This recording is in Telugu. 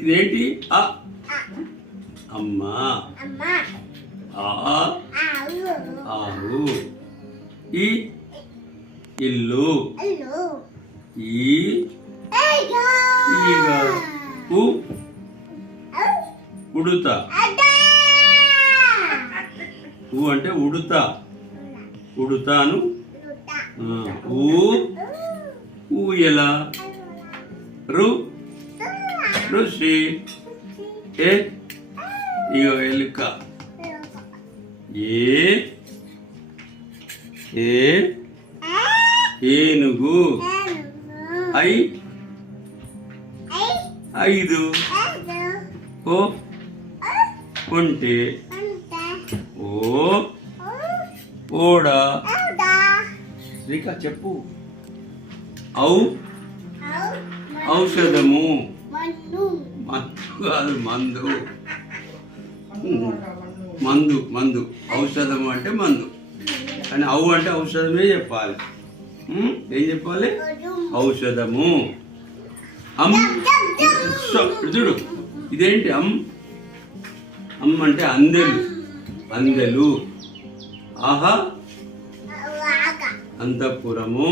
ఇదేంటి? అమ్మ, ఆరు, ఈ ఇల్లు, ఈగ, ఉడుత. అంటే ఉడుత, ఉడుతాను. ఊయల, ఋషి, ఇగో ఎలుక, ఏనుగు, ఐదు, ఒంటె, ఓడ. శ్రీకా చెప్పు. ఔషధము, కాదు మందు. మందు ఔషధము అంటే మందు, కానీ అంటే ఔషధమే చెప్పాలి. ఏం చెప్పాలి? ఔషధము. చూడు, ఇదేంటి? అంటే అందెలు. ఆహా, అంతఃపురము.